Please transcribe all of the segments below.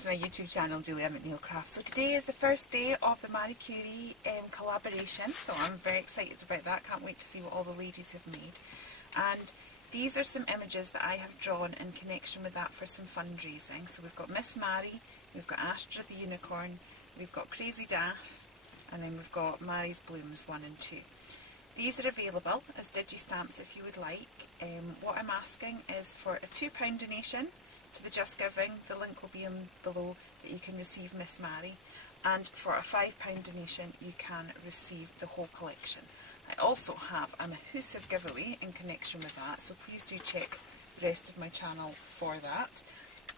to my YouTube channel, Julia McNeil Crafts. So today is the first day of the Marie Curie collaboration, so I'm very excited about that. Can't wait to see what all the ladies have made. And these are some images that I have drawn in connection with that for some fundraising. So we've got Miss Mary, we've got Astra the Unicorn, we've got Crazy Daff, and then we've got Mary's Blooms 1 and 2. These are available as digi-stamps if you would like. What I'm asking is for a £2 donation to the Just Giving. The link will be below that you can receive Miss Mary, and for a £5 donation you can receive the whole collection. I also have a massive giveaway in connection with that, so please do check the rest of my channel for that.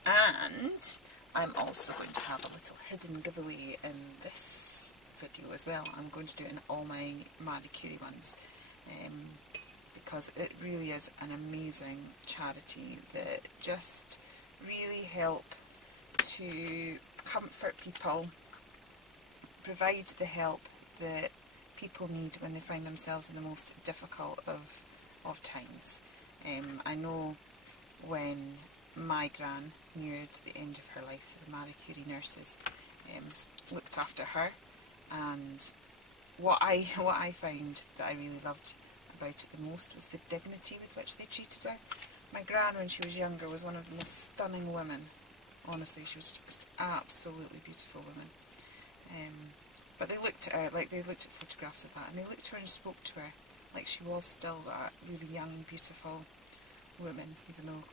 And I'm also going to have a little hidden giveaway in this video as well. I'm going to do it in all my Marie Curie ones, because it really is an amazing charity that just really help to comfort people, provide the help that people need when they find themselves in the most difficult of times. I know when my gran neared the end of her life, the Marie Curie nurses looked after her, and what I found that I really loved about it the most was the dignity with which they treated her. My gran, when she was younger, was one of the most stunning women. Honestly, she was just absolutely beautiful woman. But they looked at her, like they looked at photographs of that, and they looked at her and spoke to her like she was still that really young, beautiful woman, even though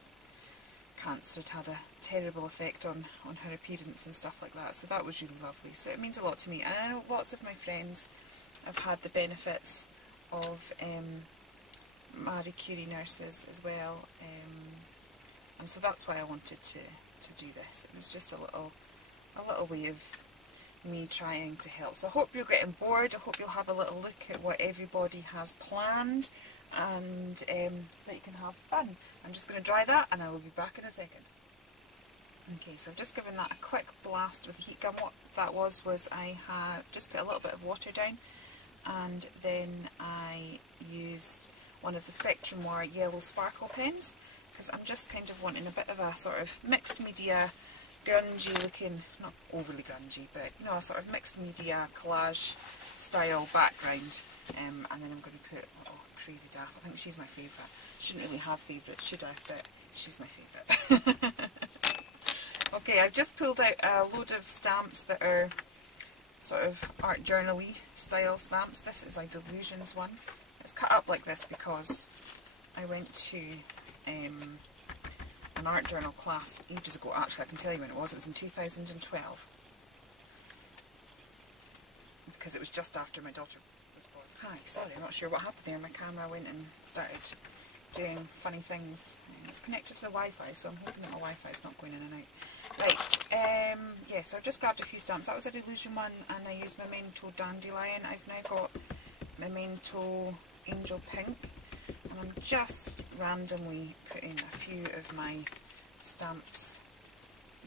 cancer had a terrible effect on her appearance and stuff like that. So that was really lovely. So it means a lot to me. And I know lots of my friends have had the benefits of Marie Curie nurses as well, and so that's why I wanted to do this. It was just a little way of me trying to help. So I hope you're getting bored. I hope you'll have a little look at what everybody has planned, and that you can have fun. I'm just going to dry that and I will be back in a second. Okay, so I've just given that a quick blast with the heat gun. What that was I had just put a little bit of water down, and then I used one of the Spectrum War yellow sparkle pens, because I'm just kind of wanting a bit of a sort of mixed media, grungy looking, not overly grungy, but you know, a sort of mixed media collage style background. And then I'm going to put little Crazy Daff. I think she's my favourite. Shouldn't really have favourites, should I? But she's my favourite. Okay, I've just pulled out a load of stamps that are sort of art journal-y style stamps. This is a Delusions one. It's cut up like this because I went to an art journal class ages ago. Actually, I can tell you when it was. It was in 2012. Because it was just after my daughter was born. Hi, sorry, I'm not sure what happened there. My camera went and started doing funny things. It's connected to the Wi-Fi, so I'm hoping that my Wi-Fi is not going in and out. Right, yeah, so I've just grabbed a few stamps. That was a Delusion one, and I used Memento Dandelion. I've now got Memento Angel Pink, and I'm just randomly putting a few of my stamps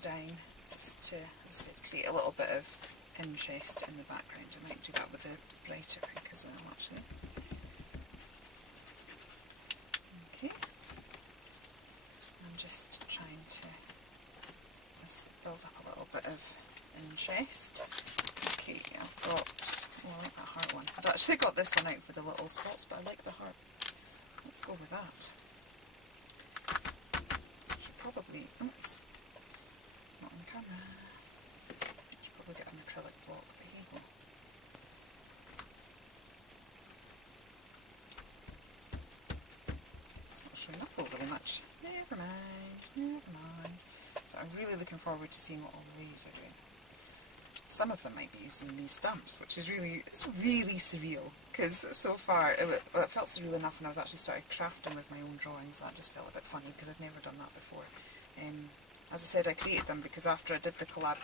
down just to, as I said, create a little bit of interest in the background. I might do that with the brighter pink as well, actually. Okay, I'm just trying to build up a little bit of interest. Okay, I've got, oh, I like that heart one. I've actually got this one out for the little spots, but I like the heart. Let's go with that. Should probably, oh, it's not on camera. Should probably get an acrylic block. There you go. It's not showing up overly much. Never mind, never mind. So I'm really looking forward to seeing what all the ladies are doing. Some of them might be using these stamps, which is really, it's really surreal, because so far, it felt surreal enough when I was actually started crafting with my own drawings. That just felt a bit funny, because I've never done that before. As I said, I created them because after I did the collab,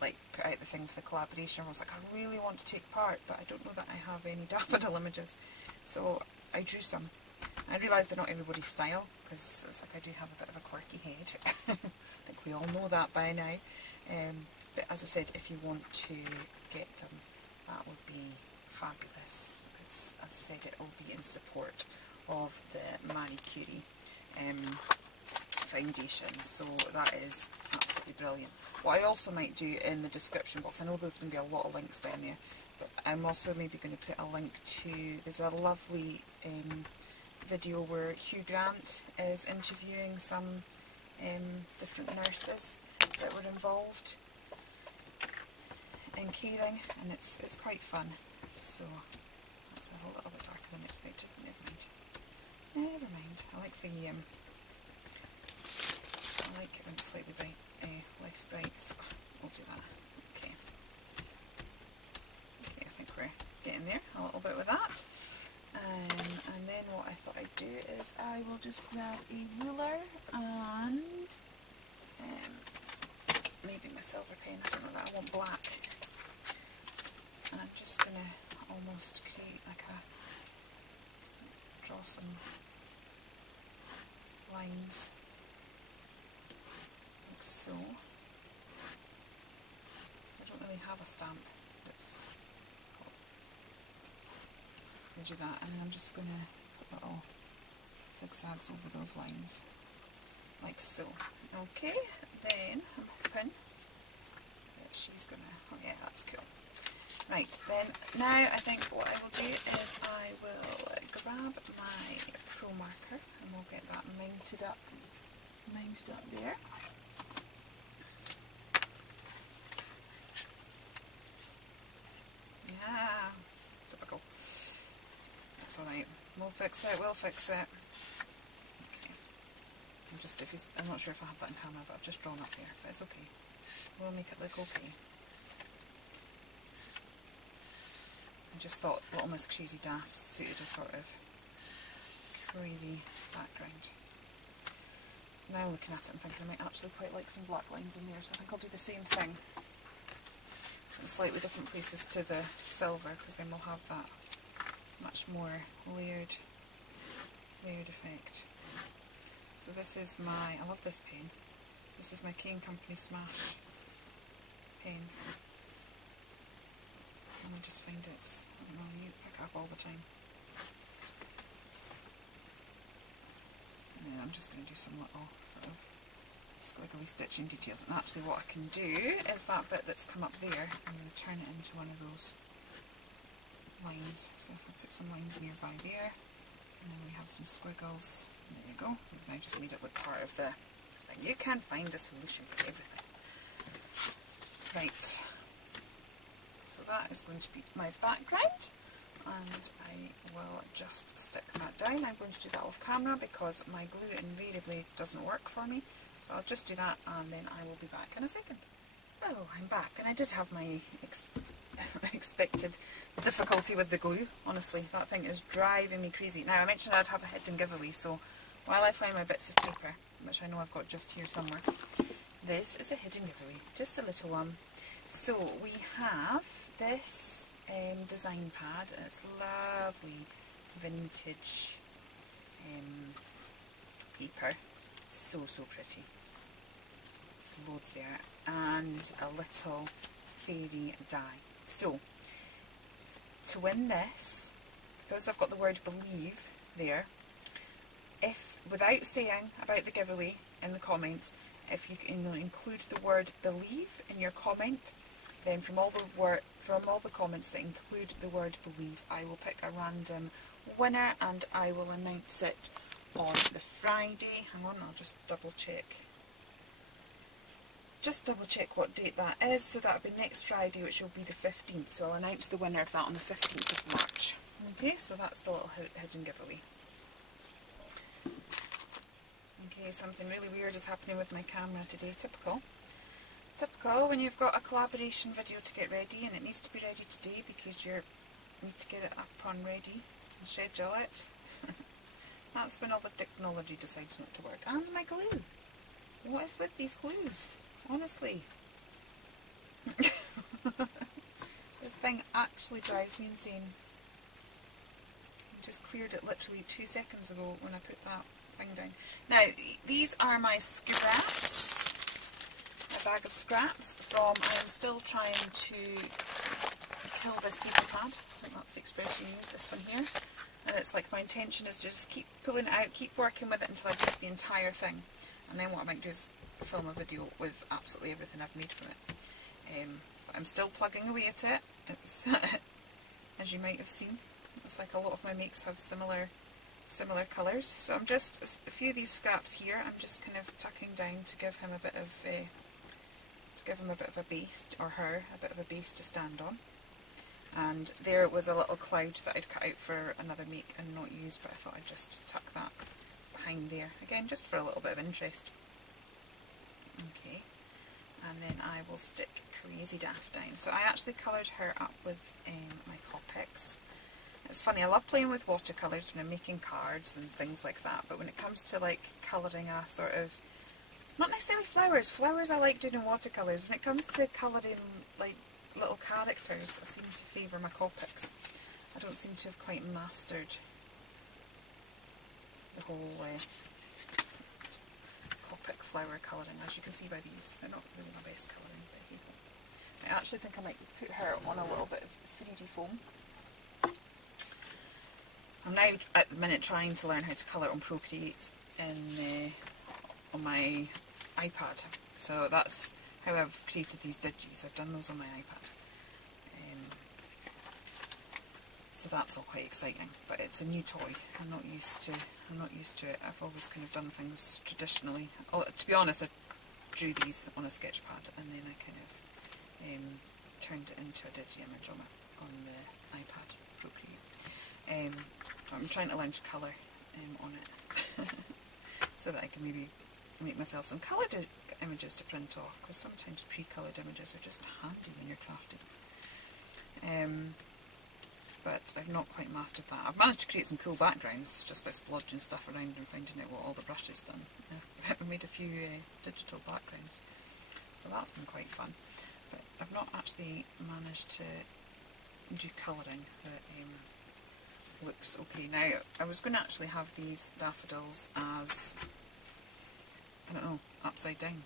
like put out the thing for the collaboration, I was like, I really want to take part, but I don't know that I have any daffodil images. So I drew some. I realised they're not everybody's style, because it's like I do have a bit of a quirky head. I think we all know that by now. But as I said, if you want to get them, that would be fabulous, because as I said, it will be in support of the Marie Curie Foundation, so that is absolutely be brilliant. What I also might do in the description box, I know there's going to be a lot of links down there, but I'm also maybe going to put a link to, there's a lovely video where Hugh Grant is interviewing some different nurses that were involved in caring, and it's quite fun. So that's a whole little bit darker than expected, but never mind. Never mind. I like the I like it when it's slightly bright, less bright, so we'll do that. Okay. Okay, I think we're getting there a little bit with that. And then what I thought I'd do is I will just grab a ruler and maybe my silver pen, I don't know that, I want black. And I'm just going to almost create like draw some lines, like so. I don't really have a stamp that's do that, and then I'm just going to put little zigzags over those lines, like so. Okay, then I'm hoping that she's going to, oh yeah, that's cool. Right, then now I think what I will do is I will grab my Pro marker and we'll get that mounted up there. Yeah, typical. That's alright. We'll fix it, Okay. I'm not sure if I have that in camera, but I've just drawn up here, but it's okay. We'll make it look okay. I just thought Little Miss Crazy Daff suited a sort of crazy background. Now looking at it, I'm thinking I might actually quite like some black lines in there, so I think I'll do the same thing in slightly different places to the silver, because then we'll have that much more layered effect. So this is my, I love this pen, this is my Cane Company Smash pen, and I just find it's, I don't know, you pick it up all the time. And then I'm just going to do some little sort of squiggly stitching details, and actually what I can do is that bit that's come up there, I'm going to turn it into one of those lines. So if I put some lines nearby there, and then we have some squiggles, there you go. We've now just made it look part of the thing. You can find a solution for everything. Right, so that is going to be my background, and I will just stick that down. I'm going to do that off camera because my glue invariably doesn't work for me, so I'll just do that and then I will be back in a second. Oh, I'm back, and I did have my expected difficulty with the glue. Honestly, that thing is driving me crazy. Now, I mentioned I'd have a hidden giveaway, so while I find my bits of paper, which I know I've got just here somewhere, this is a hidden giveaway, just a little one. So we have this design pad, and it's lovely vintage paper, so pretty. There's loads there, and a little fairy die. So to win this, because I've got the word believe there, if without saying about the giveaway in the comments, if you can include the word believe in your comment, then from all the comments that include the word believe, I will pick a random winner and I will announce it on the Friday. Hang on, I'll just double check. Just double check what date that is. So that'll be next Friday, which will be the 15th. So I'll announce the winner of that on the 15th of March. Okay, so that's the little hidden giveaway. Okay, something really weird is happening with my camera today. Typical. Typical when you've got a collaboration video to get ready, and it needs to be ready today because you need to get it up on ready and schedule it. That's when all the technology decides not to work. And my glue. What is with these glues? Honestly. This thing actually drives me insane. I just cleared it literally 2 seconds ago when I put that thing down. Now, these are my scraps. My bag of scraps from, I am still trying to kill this paper pad. I think that's the expression used, this one here. And it's like my intention is to just keep pulling it out, keep working with it until I've used the entire thing. And then what I might do is film a video with absolutely everything I've made from it. But I'm still plugging away at it. It's as you might have seen, it's like a lot of my makes have similar colours. So I'm just, a few of these scraps here, I'm just kind of tucking down to give him a bit of a base, or her, a bit of a base to stand on. And there was a little cloud that I'd cut out for another make and not used, but I thought I'd just tuck that behind there, again just for a little bit of interest. Okay, and then I will stick Crazy Daff down. So I actually coloured her up with my Copics. It's funny, I love playing with watercolours when I'm making cards and things like that, but when it comes to like colouring a sort of, not necessarily flowers I like doing in watercolours, when it comes to colouring like little characters, I seem to favour my Copics. I don't seem to have quite mastered the whole Copic flower colouring, as you can see by these. They're not really my best colouring, but hey ho. I actually think I might put her on a little bit of 3D foam. I'm now at the minute trying to learn how to colour on Procreate on my iPad. So that's how I've created these digis. I've done those on my iPad. So that's all quite exciting, but it's a new toy. I'm not used to it. I've always kind of done things traditionally. To be honest, I drew these on a sketch pad and then I kind of turned it into a digi image on the iPad Procreate. I'm trying to learn to colour on it so that I can maybe make myself some coloured images to print off, because sometimes pre-coloured images are just handy when you're crafting. But I've not quite mastered that. I've managed to create some cool backgrounds just by splodging stuff around and finding out what all the brushes done. I've made a few digital backgrounds, so that's been quite fun. But I've not actually managed to do colouring that looks okay. Now, I was going to actually have these daffodils as, I don't know, upside down,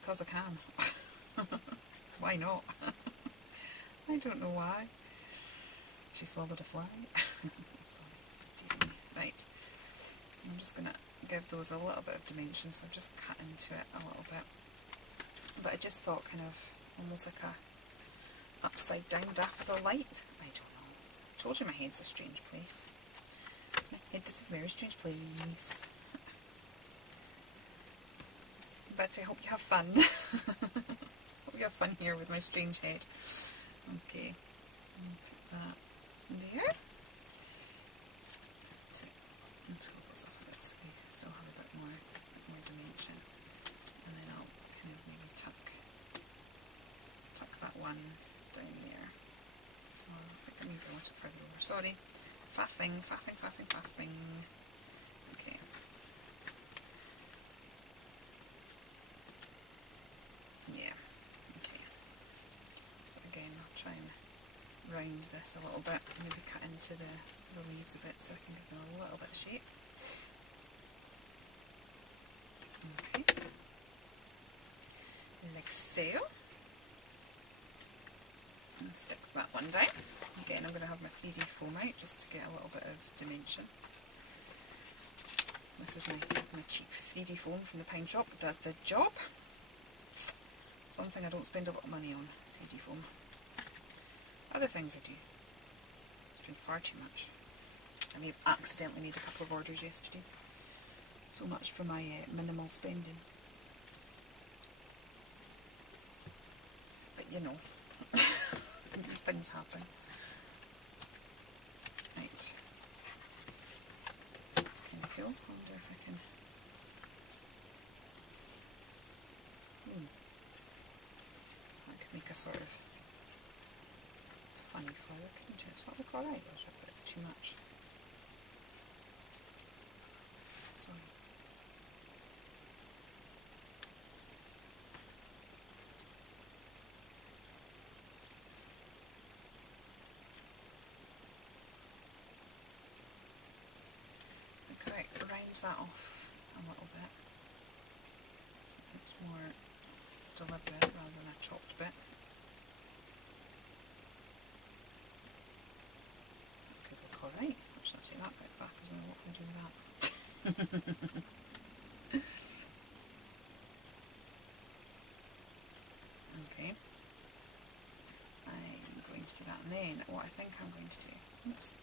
because I can. Why not? I don't know why. She swallowed a fly. Sorry. Right. I'm just going to give those a little bit of dimension, so I've just cut into it a little bit. But I just thought kind of almost like a upside down daffodil light. I don't know. I told you my head's a strange place. My head is a very strange place. But I hope you have fun. Hope you have fun here with my strange head. Okay. Put that there. And pull those off a bit so we still have a bit more dimension. And then I'll kind of maybe tuck that one down there. Oh, I think I maybe want it further over. Sorry. Faffing. Okay. Yeah. Okay. So again, I'll try and round this a little bit, maybe cut into the leaves a bit so I can give them a little bit of shape. Okay. Like so. And stick that one down. Again, I'm going to have my 3D foam out just to get a little bit of dimension. This is my cheap 3D foam from the Pine Shop. It does the job. It's one thing I don't spend a lot of money on, 3D foam. Other things I do. I spend far too much. I may have accidentally made a couple of orders yesterday. So much for my minimal spending. But you know, these things happen. Right. It's kind of cool. I wonder if I can... I could make a sort of funny flower, couldn't it? Does that look alright, or is it a bit too much? Sorry. Okay, round that off a little bit so it's more deliberate rather than a chopped bit. Alright, actually I'll take that bit back as well, what can I do with that? And then what I think I'm going to do, oops.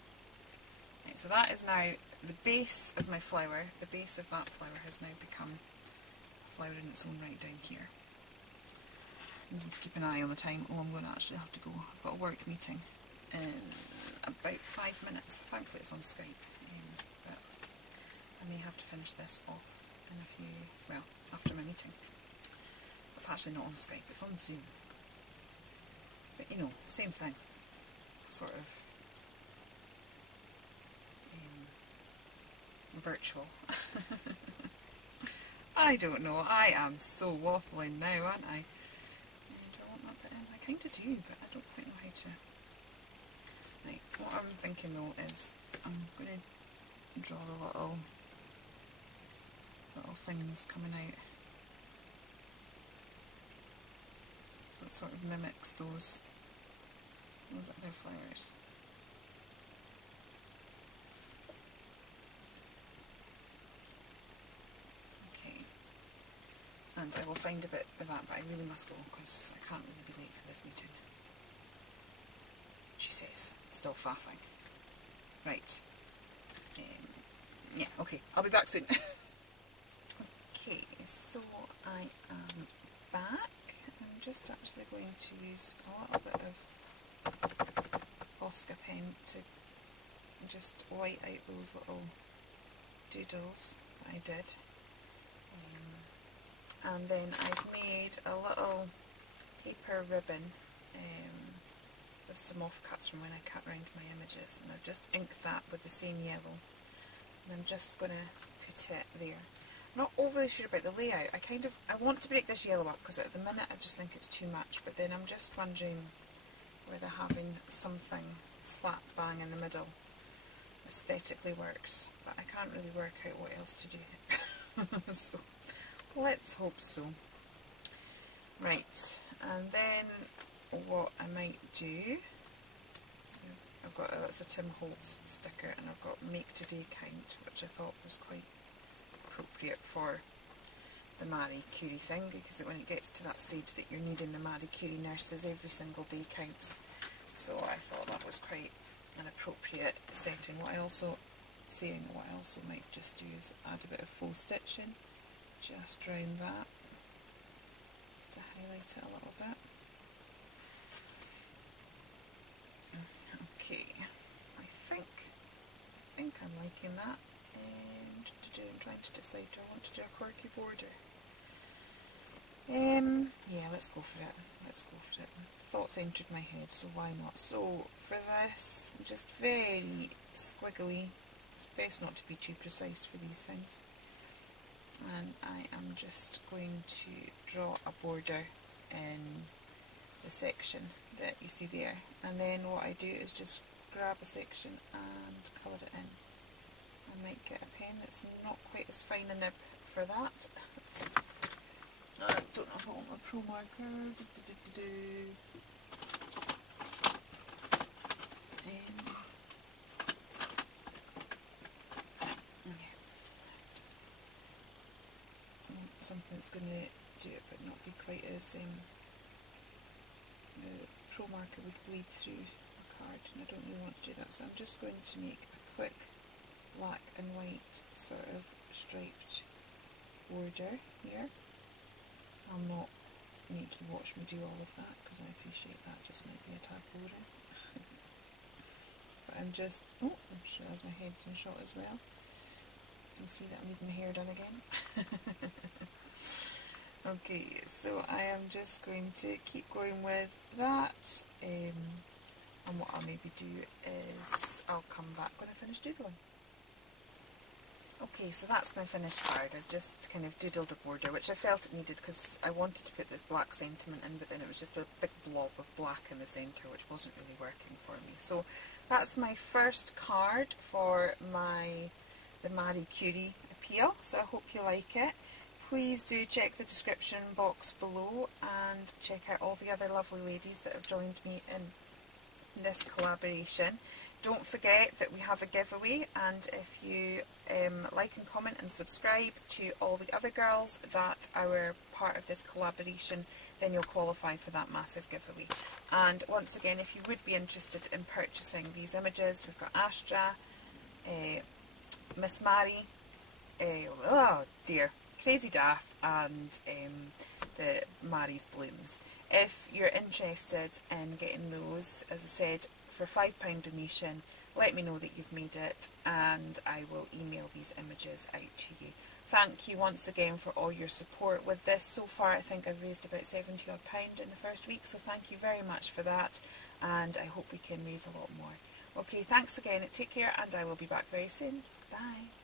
Right, so that is now the base of my flower. The base of that flower has now become a flower in its own right down here. I need to keep an eye on the time. Oh, I'm going to actually have to go. I've got a work meeting in about 5 minutes. Thankfully it's on Skype, but I may have to finish this off in a few, well, after my meeting. It's actually not on Skype, it's on Zoom. But you know, same thing. Sort of virtual. I don't know, I am so waffling now, aren't I? Do I want that bit in? I kind of do, but I don't quite know how to. Right, what I'm thinking though is I'm going to draw the little things coming out. So it sort of mimics those other flowers. Okay, and I will find a bit of that, but I really must go because I can't really be late for this meeting. She says, still faffing. Right. Yeah, okay, I'll be back soon. Okay, so I am back. I'm just actually going to use a little bit of Posca pen to just white out those little doodles that I did. And then I've made a little paper ribbon with some offcuts from when I cut around my images, and I've just inked that with the same yellow, and I'm just going to put it there. I'm not overly sure about the layout. I want to break this yellow up because at the minute I just think it's too much, but then I'm just wondering whether having something slap bang in the middle aesthetically works, but I can't really work out what else to do. So let's hope so. Right, and then what I might do, I've got that's a Tim Holtz sticker, and I've got Make Today Count, which I thought was quite appropriate for the Marie Curie thing, because when it gets to that stage that you're needing the Marie Curie nurses, every single day counts. So I thought that was quite an appropriate setting. What I also might just do is add a bit of faux stitching just around that, just to highlight it a little bit. Okay, I think I'm liking that, and I'm trying to decide, do I want to do a quirky border? Yeah, let's go for it. Thoughts entered my head, so why not? So for this, just very squiggly. It's best not to be too precise for these things. And I am just going to draw a border in the section that you see there, and then what I do is just grab a section and colour it in. I might get a pen that's not quite as fine a nib for that. I don't know if I want my pro marker. Something that's going to do it but not be quite as the pro marker would bleed through a card, and I don't really want to do that, so I'm just going to make a quick black and white sort of striped border here. I'll not make you watch me do all of that because I appreciate that just might be a tad boring. But I'm just, oh, I just realised my head's in shot as well. You can see that I need my hair done again. Okay, so I am just going to keep going with that, and what I'll maybe do is I'll come back when I finish doodling. Okay, so that's my finished card. I've just kind of doodled a border, which I felt it needed because I wanted to put this black sentiment in, but then it was just a big blob of black in the centre, which wasn't really working for me. So that's my first card for the Marie Curie appeal, so I hope you like it. Please do check the description box below and check out all the other lovely ladies that have joined me in this collaboration. Don't forget that we have a giveaway, and if you like and comment and subscribe to all the other girls that are part of this collaboration, then you'll qualify for that massive giveaway. And once again, if you would be interested in purchasing these images, we've got Astra, Miss Mary, oh dear, Crazy Daff, and the Mary's Blooms. If you're interested in getting those, as I said, for £5 donation, let me know that you've made it and I will email these images out to you. Thank you once again for all your support with this. So far I think I've raised about £70 odd in the first week, so thank you very much for that, and I hope we can raise a lot more. Okay, thanks again, take care, and I will be back very soon. Bye.